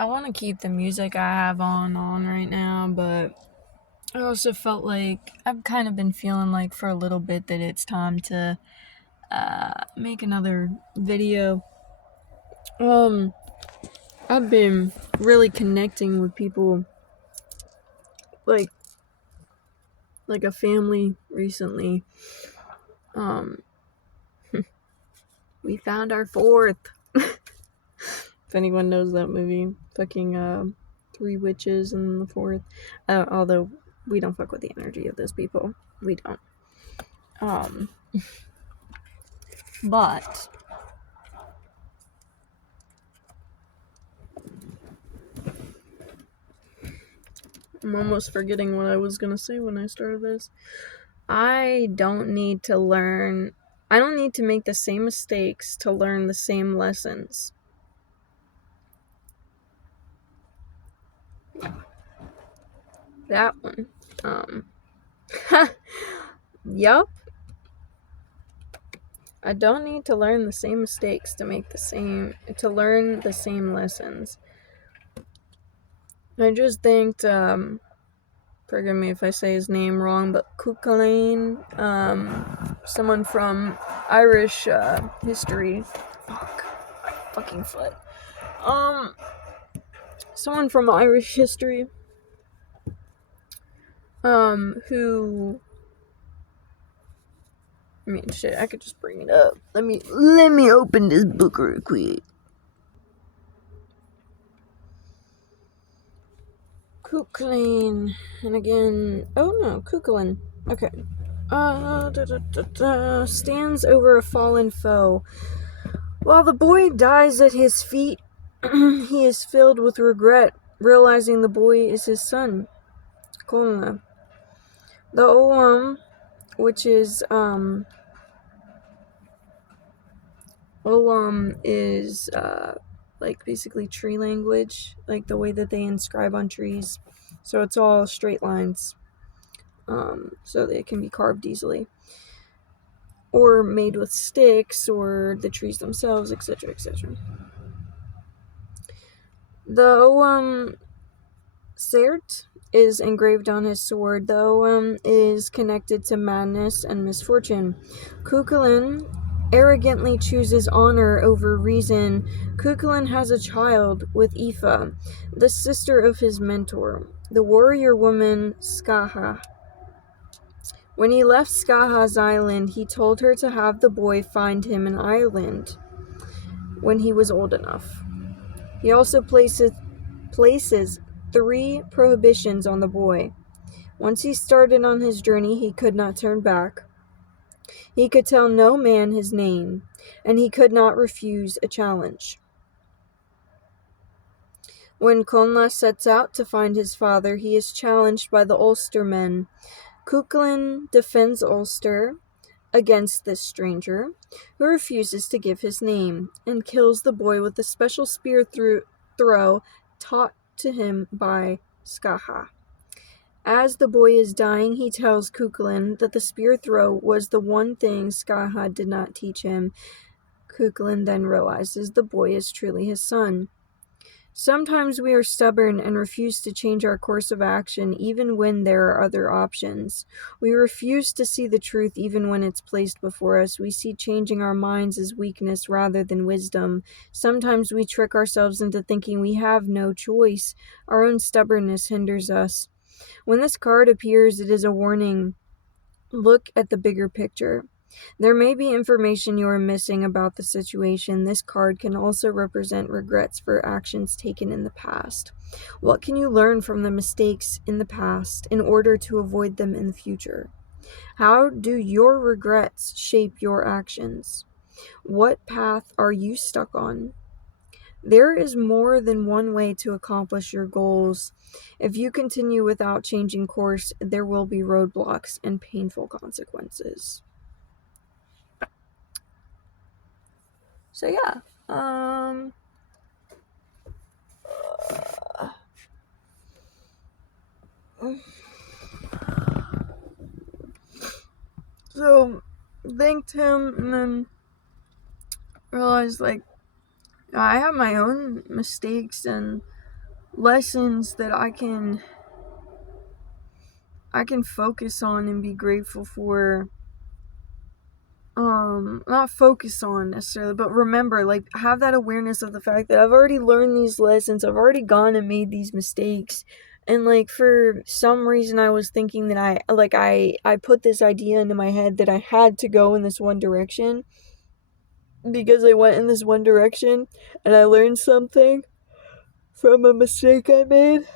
I want to keep the music I have on right now, but I also felt like I've kind of been feeling like for a little bit that it's time to make another video. I've been really connecting with people like a family recently. Um, we found our fourth. If anyone knows that movie, fucking Three Witches and the Fourth. Although we don't fuck with the energy of those people, we don't. But I'm almost forgetting what I was gonna say when I started this. I don't need to make the same mistakes to learn the same lessons. That one. Yup. I don't need to learn the same mistakes to learn the same lessons. I just think, forgive me if I say his name wrong, but Cuchulainn, someone from Irish, history. Fuck. My fucking foot. Someone from Irish history, who, I mean, shit, I could just bring it up. Let me open this book real quick. Cuchulainn, and again, Cuchulainn, okay. Stands over a fallen foe. While the boy dies at his feet, he is filled with regret, realizing the boy is his son, Connla. The Ogham, which is, Ogham is, like, basically tree language, like the way that they inscribe on trees. So it's all straight lines, so they can be carved easily. Or made with sticks, or the trees themselves, etc., etc. The Ogham Seirt is engraved on his sword. The Ogham is connected to madness and misfortune. Cuchulainn arrogantly chooses honor over reason. Cuchulainn has a child with Aoife, the sister of his mentor, the warrior woman Scathach. When he left Scathach's island, he told her to have the boy find him an island when he was old enough. He also places 3 prohibitions on the boy. Once he started on his journey, he could not turn back. He could tell no man his name, and he could not refuse a challenge. When Connla sets out to find his father, he is challenged by the Ulster men. Cuchulainn defends Ulster against this stranger, who refuses to give his name, and kills the boy with a special spear throw taught to him by Scathach. As the boy is dying, he tells Cuchulainn that the spear throw was the one thing Scathach did not teach him. Cuchulainn then realizes the boy is truly his son. Sometimes we are stubborn and refuse to change our course of action even when there are other options. We refuse to see the truth even when it's placed before us. We see changing our minds as weakness rather than wisdom. Sometimes we trick ourselves into thinking we have no choice. Our own stubbornness hinders us. When this card appears, it is a warning. Look at the bigger picture. There may be information you are missing about the situation. This card can also represent regrets for actions taken in the past. What can you learn from the mistakes in the past in order to avoid them in the future? How do your regrets shape your actions? What path are you stuck on? There is more than one way to accomplish your goals. If you continue without changing course, there will be roadblocks and painful consequences. So yeah, so thanked him and then realized, like, I have my own mistakes and lessons that I can focus on and be grateful for. Not focus on necessarily, but remember, like, have that awareness of the fact that I've already learned these lessons, I've already gone and made these mistakes, and like for some reason I was thinking that I put this idea into my head that I had to go in this one direction because I went in this one direction and I learned something from a mistake I made.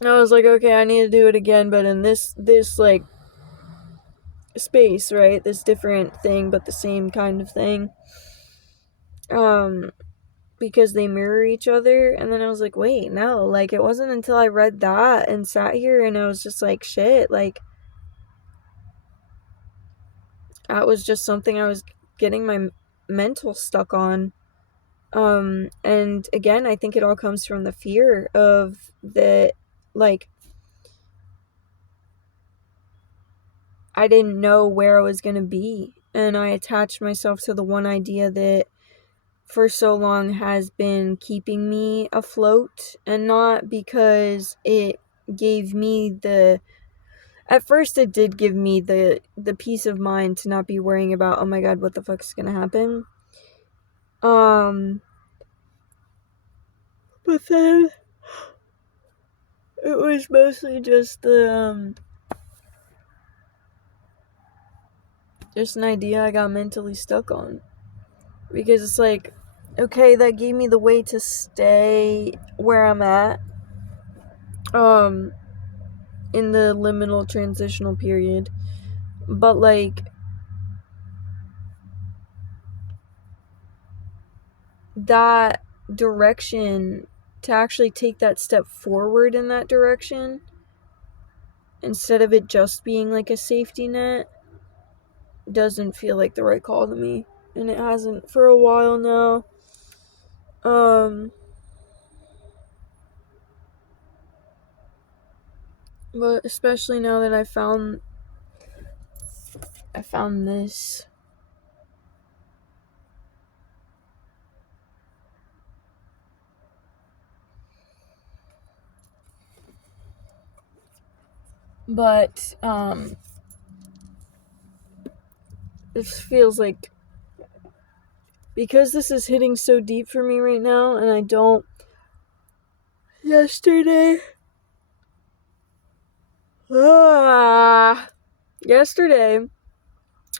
And I was like, okay, I need to do it again, but in this like space, right? This different thing, but the same kind of thing. Because they mirror each other. And then I was like, wait, no, like it wasn't until I read that and sat here and I was just like, shit, like that was just something I was getting my mental stuck on. And again, I think it all comes from the fear of that, like, I didn't know where I was gonna be, and I attached myself to the one idea that for so long has been keeping me afloat, and not because it gave me the at first it did give me the peace of mind to not be worrying about, oh my god, what the fuck's gonna happen. But then it was mostly just the just an idea I got mentally stuck on. Because it's like, okay, that gave me the way to stay where I'm at. In the liminal transitional period. But like that direction, to actually take that step forward in that direction instead of it just being like a safety net, doesn't feel like the right call to me, and it hasn't for a while now. But especially now that I found this. But this feels like, because this is hitting so deep for me right now, and I don't yesterday yesterday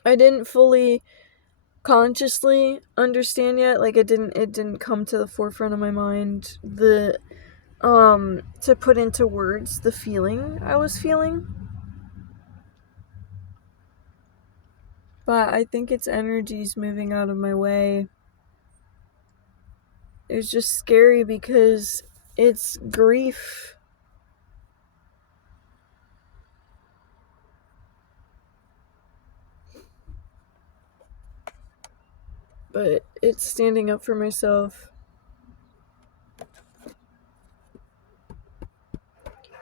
I didn't fully consciously understand yet, like it didn't come to the forefront of my mind, the to put into words the feeling I was feeling. But I think its energy's moving out of my way. It was just scary because it's grief. But it's standing up for myself.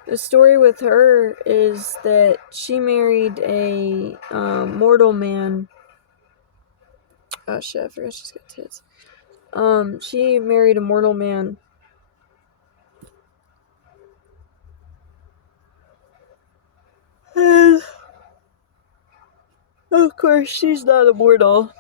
The story with her is that she married a mortal man. Oh shit, I forgot she's got tits. She married a mortal man. And of course, she's not immortal.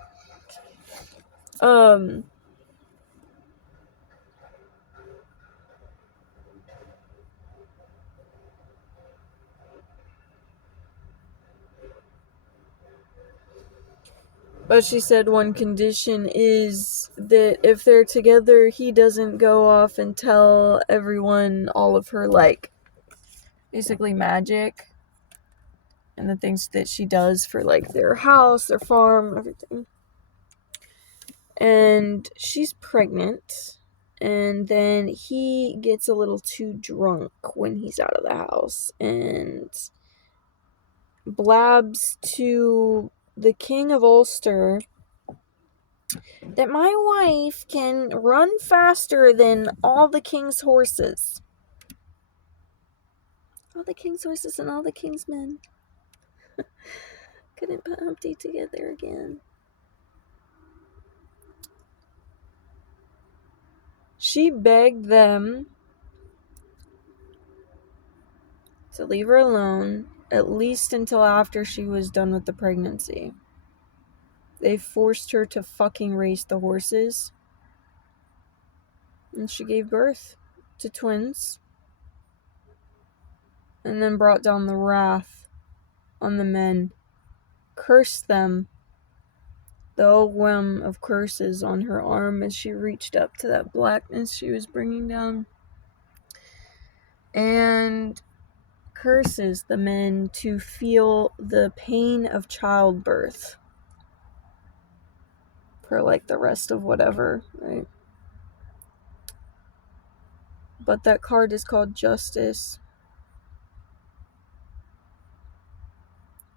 But she said one condition is that if they're together, he doesn't go off and tell everyone all of her, like, basically magic and the things that she does for, like, their house, their farm, everything. And she's pregnant, and then he gets a little too drunk when he's out of the house and blabs to the King of Ulster that my wife can run faster than all the king's horses. All the king's horses and all the king's men. Couldn't put Humpty together again. She begged them to leave her alone, at least until after she was done with the pregnancy. They forced her to fucking race the horses. And she gave birth to twins. And then brought down the wrath on the men. Cursed them. The overwhelm of curses on her arm as she reached up to that blackness she was bringing down. And curses the men to feel the pain of childbirth for like the rest of whatever, right? But that card is called Justice.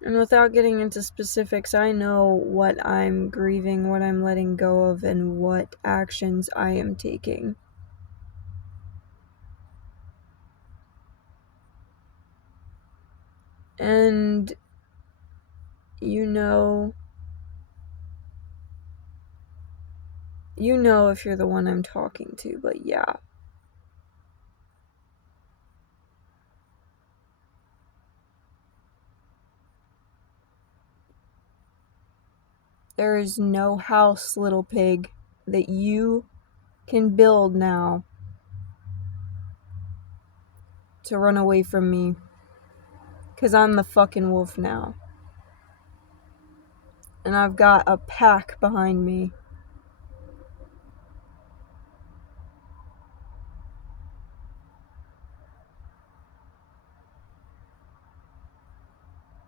And without getting into specifics, I know what I'm grieving, what I'm letting go of, and what actions I am taking. And you know if you're the one I'm talking to, but yeah. There is no house, little pig, that you can build now to run away from me. 'Cause I'm the fucking wolf now. And I've got a pack behind me.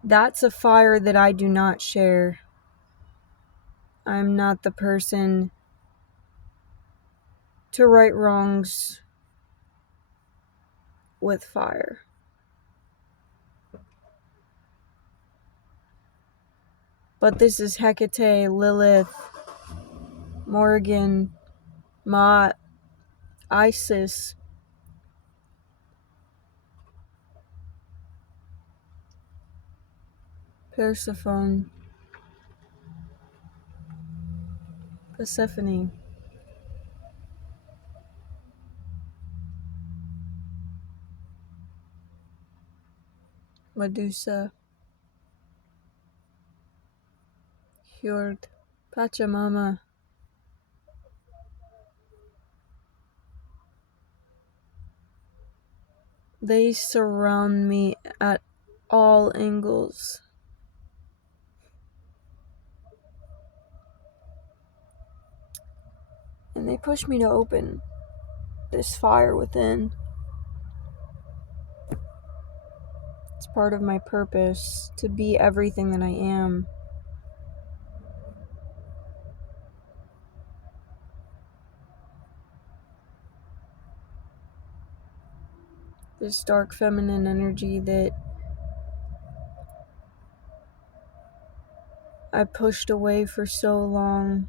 That's a fire that I do not share. I'm not the person to right wrongs with fire. But this is Hecate, Lilith, Morgan, Mot, Isis, Persephone, Persephone, Medusa, Hjord, Pachamama. They surround me at all angles. And they push me to open this fire within. It's part of my purpose to be everything that I am. This dark feminine energy that I pushed away for so long.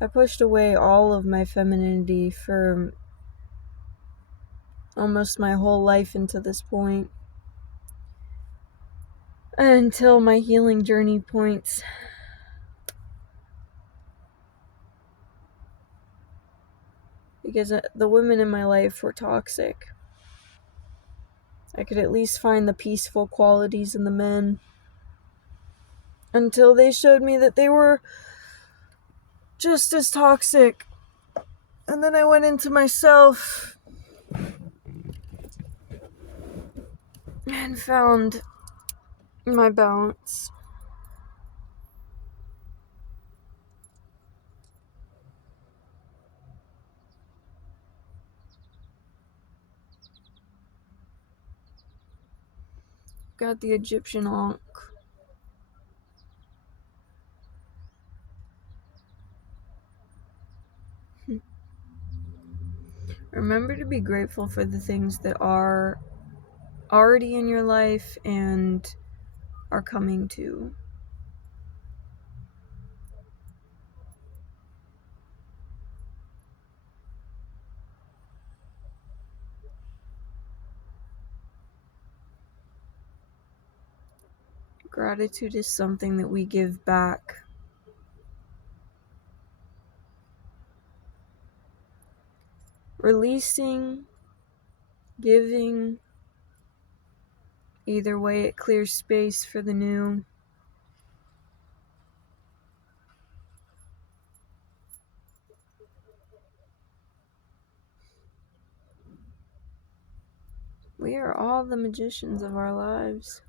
I pushed away all of my femininity for almost my whole life into this point. Until my healing journey points. Because the women in my life were toxic. I could at least find the peaceful qualities in the men. Until they showed me that they were just as toxic. And then I went into myself and found my balance. Got the Egyptian Ankh. Remember to be grateful for the things that are already in your life and are coming to. Gratitude is something that we give back. releasing, giving. Either way, it clears space for the new. We are all the magicians of our lives.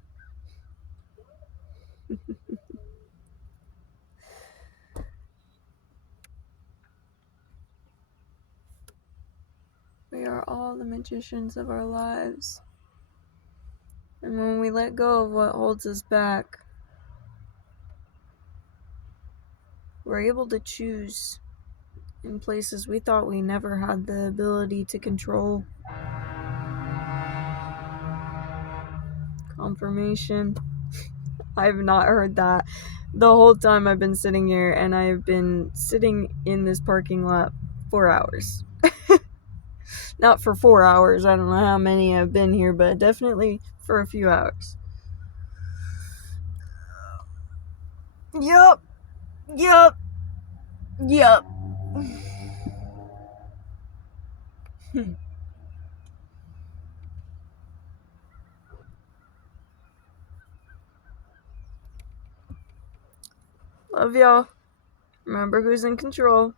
We are all the magicians of our lives. And when we let go of what holds us back, we're able to choose in places we thought we never had the ability to control. Confirmation. I have not heard that the whole time I've been sitting here, and I've been sitting in this parking lot 4 hours. Not for 4 hours, I don't know how many I've been here, but definitely for a few hours. Yup. Love y'all. Remember who's in control.